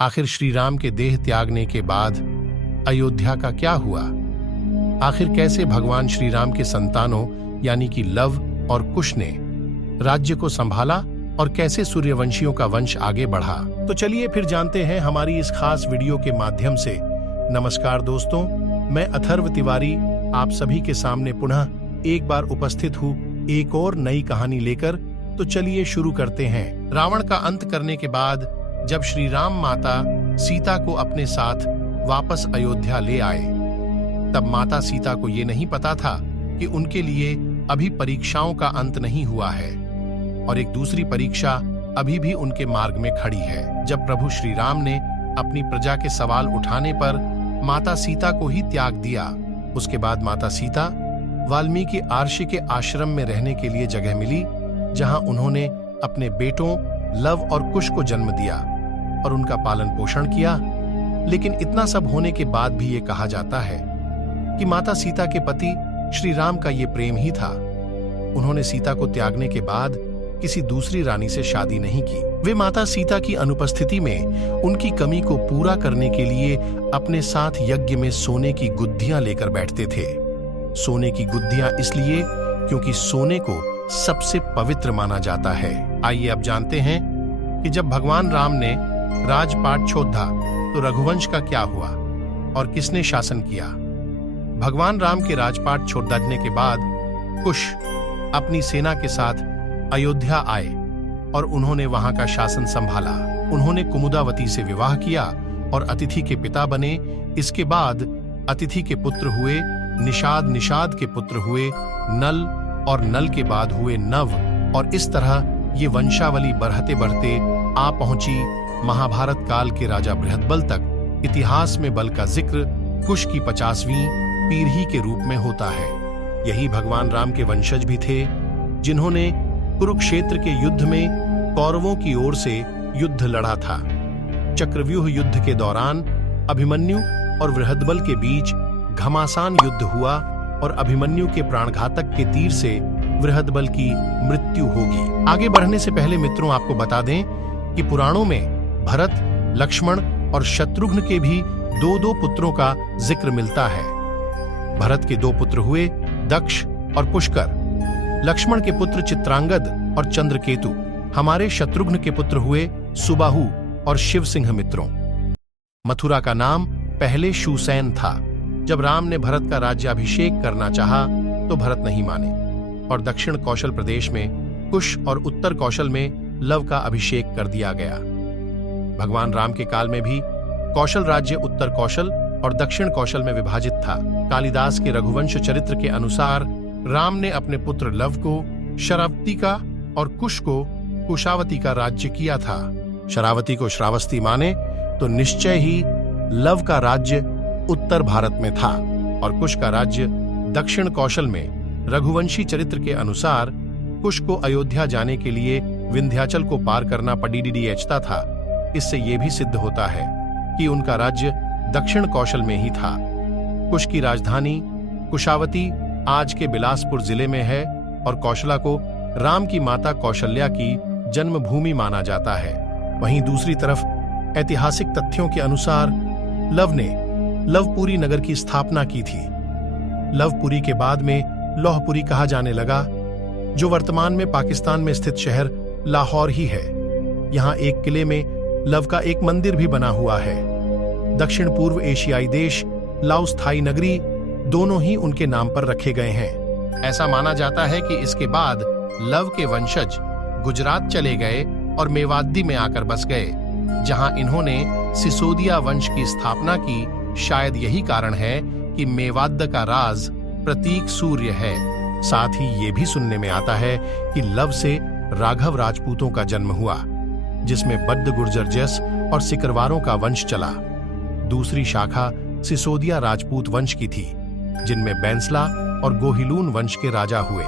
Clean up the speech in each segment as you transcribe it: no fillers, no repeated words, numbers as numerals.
आखिर श्री राम के देह त्यागने के बाद अयोध्या का क्या हुआ? आखिर कैसे भगवान श्री राम के संतानों यानी कि लव और कुश ने राज्य को संभाला और कैसे सूर्यवंशियों का वंश आगे बढ़ा? तो चलिए फिर जानते हैं हमारी इस खास वीडियो के माध्यम से। नमस्कार दोस्तों, मैं अथर्व तिवारी आप सभी के सामने पुनः एक बार उपस्थित हूँ एक और नई कहानी लेकर। तो चलिए शुरू करते हैं। रावण का अंत करने के बाद जब श्री राम माता सीता को अपने साथ वापस अयोध्या ले आए, तब माता सीता को ये नहीं पता था कि उनके लिए अभी परीक्षाओं का अंत नहीं हुआ है और एक दूसरी परीक्षा अभी भी उनके मार्ग में खड़ी है। जब प्रभु श्री राम ने अपनी प्रजा के सवाल उठाने पर माता सीता को ही त्याग दिया, उसके बाद माता सीता वाल्मीकि आर्षि के आश्रम में रहने के लिए जगह मिली, जहां उन्होंने अपने बेटों लव और कुश को जन्म दिया और उनका पालन पोषण किया। लेकिन इतना सब होने के बाद भी ये कहा जाता है कि माता सीता के पति श्री राम का ये प्रेम ही था। उन्होंने सीता को त्यागने के बाद किसी दूसरी रानी से शादी नहीं की। वे माता सीता की अनुपस्थिति में उनकी कमी को पूरा करने के लिए अपने साथ यज्ञ में सोने की गुद्धियां लेकर बैठते थे। सोने की गुद्धियां इसलिए क्योंकि सोने को सबसे पवित्र माना जाता है। आइए अब जानते हैं कि जब भगवान राम ने राजपाट छोड़ा तो रघुवंश का क्या हुआ और किसने शासन किया। भगवान राम के राजपाट छोड़ने के बाद कुश अपनी सेना के साथ अयोध्या आए और उन्होंने वहां का शासन संभाला। उन्होंने कुमुदावती से विवाह किया और अतिथि के पिता बने। इसके बाद अतिथि के पुत्र हुए निषाद, निषाद के पुत्र हुए नल और नल के बाद हुए नव, और इस तरह ये वंशावली बढ़ते बढ़ते आ पहुंची महाभारत काल के राजा बृहदबल तक। इतिहास में बल का जिक्र कुश की 50वीं पीढ़ी के रूप में होता है। यही भगवान राम के वंशज भी थे जिन्होंने कुरुक्षेत्र के युद्ध में कौरवों की ओर से युद्ध लड़ा था। चक्रव्यूह युद्ध के दौरान अभिमन्यु और बृहदबल के बीच घमासान युद्ध हुआ और अभिमन्यु के प्राणघातक के तीर से बृहदबल की मृत्यु होगी। आगे बढ़ने से पहले मित्रों आपको बता दें कि पुराणों में भरत, लक्ष्मण और शत्रुघ्न के भी दो पुत्रों का जिक्र मिलता है। भरत के 2 पुत्र हुए दक्ष और पुष्कर। लक्ष्मण के पुत्र चित्रांगद और चंद्रकेतु। हमारे शत्रुघ्न के पुत्र हुए सुबाहु और शिवसिंह मित्रों। मथुरा का नाम पहले शूसैन था। जब राम ने भरत का राज्याभिषेक करना चाहा तो भरत नहीं माने और दक्षिण कौशल प्रदेश में कुश और उत्तर कौशल में लव का अभिषेक कर दिया गया। भगवान राम के काल में भी कौशल राज्य उत्तर कौशल और दक्षिण कौशल में विभाजित था। कालिदास के रघुवंश चरित्र के अनुसार राम ने अपने पुत्र लव को शरावती का और कुश को कुशावती का राज्य किया था। शरावती को श्रावस्ती माने तो निश्चय ही लव का राज्य उत्तर भारत में था और कुश का राज्य दक्षिण कौशल में। रघुवंशी चरित्र के अनुसार कुश को अयोध्या जाने के लिए विंध्याचल को पार करना पड़ीडीएचता था। इससे यह भी सिद्ध होता है कि उनका राज्य दक्षिण कौशल में ही था। कुश की राजधानी कुशावती आज के बिलासपुर जिले में है और कौशला को राम की माता कौशल्या की जन्मभूमि माना जाता है। वहीं दूसरी तरफ ऐतिहासिक तथ्यों के अनुसार लव ने लवपुरी नगर की स्थापना की थी। लवपुरी के बाद में लौहपुरी कहा जाने लगा, जो वर्तमान में पाकिस्तान में स्थित शहर लाहौर ही है। यहाँ एक किले में लव का एक मंदिर भी बना हुआ है। दक्षिण पूर्व एशियाई देश लाओस थाई नगरी दोनों ही उनके नाम पर रखे गए हैं। ऐसा माना जाता है कि इसके बाद लव के वंशज गुजरात चले गए और मेवाती में आकर बस गए, जहां इन्होंने सिसोदिया वंश की स्थापना की। शायद यही कारण है कि मेवात का राज प्रतीक सूर्य है। साथ ही ये भी सुनने में आता है कि लव से राघव राजपूतों का जन्म हुआ, जिसमें बद्द गुर्जर जस और सिकरवारों का वंश चला। दूसरी शाखा सिसोदिया राजपूत वंश की थी, जिनमें बैंसला और गोहिलून वंश के राजा हुए।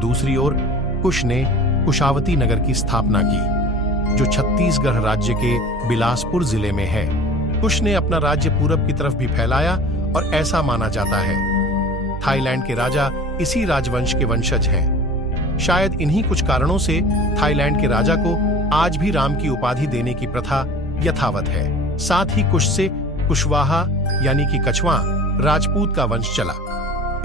दूसरी ओर कुश ने कुशावती नगर की स्थापना की, जो छत्तीसगढ़ राज्य के बिलासपुर जिले में है। कुश ने अपना राज्य पूरब की तरफ भी फैलाया और ऐसा माना जाता है थाईलैंड के राजा इसी राजवंश के वंशज हैं। शायद इन्हीं कुछ कारणों से थाईलैंड के राजा को आज भी राम की उपाधि देने की प्रथा यथावत है। साथ ही कुश से कुशवाहा यानी कि कछवाहा राजपूत का वंश चला।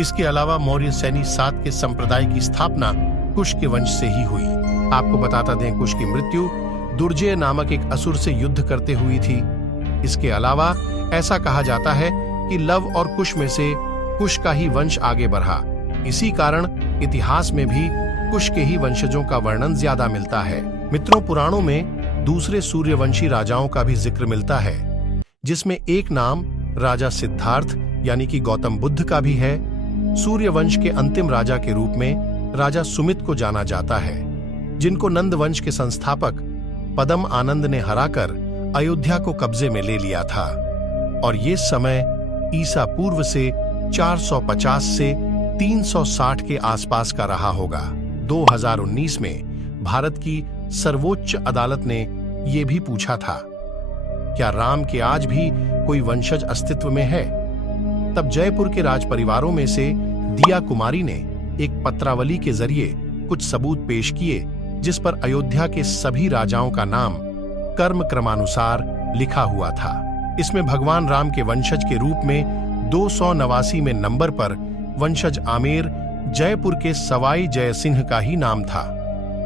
इसके अलावा मौर्य सैनी सात के संप्रदाय की स्थापना कुश के वंश से ही हुई। आपको बताता दें, कुश की मृत्यु दुर्जय नामक एक असुर से युद्ध करते हुई थी। इसके अलावा ऐसा कहा जाता है कि लव और कुश में से कुश का ही वंश आगे बढ़ा। इसी कारण इतिहास में भी कुश के ही वंशजों का वर्णन ज्यादा मिलता है। मित्रों, पुराणों में दूसरे सूर्यवंशी राजाओं का भी जिक्र मिलता है, जिसमें एक नाम राजा सिद्धार्थ यानी कि गौतम बुद्ध का भी है। सूर्यवंश के अंतिम राजा के रूप में राजा सुमित को जाना जाता है, जिनको नंद वंश के संस्थापक पद्म आनंद ने हराकर अयोध्या को कब्जे में ले लिया था। और ये समय ईसा पूर्व से 450 से 360 के आसपास का रहा होगा। 2019 में भारत की सर्वोच्च अदालत ने यह भी पूछा था, क्या राम के आज भी कोई वंशज अस्तित्व में है? तब जयपुर के राज परिवारों में से दिया कुमारी ने एक पत्रावली के जरिए कुछ सबूत पेश किए, जिस पर अयोध्या के सभी राजाओं का नाम कर्म क्रमानुसार लिखा हुआ था। इसमें भगवान राम के वंशज के रूप में 289 में नंबर पर वंशज आमेर जयपुर के सवाई जय सिंह का ही नाम था,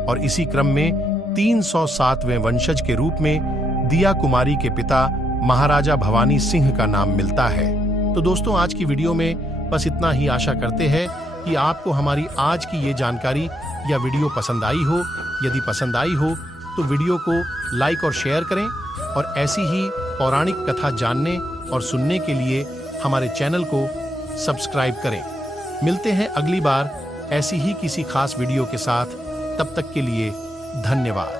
और इसी क्रम में 307वें वंशज के रूप में दिया कुमारी के पिता महाराजा भवानी सिंह का नाम मिलता है। तो दोस्तों, आज की वीडियो में बस इतना ही। आशा करते हैं कि आपको हमारी आज की ये जानकारी या वीडियो पसंद आई हो। यदि पसंद आई हो तो वीडियो को लाइक और शेयर करें, और ऐसी ही पौराणिक कथा जानने और सुनने के लिए हमारे चैनल को सब्सक्राइब करें। मिलते हैं अगली बार ऐसी ही किसी खास वीडियो के साथ। तब तक के लिए धन्यवाद।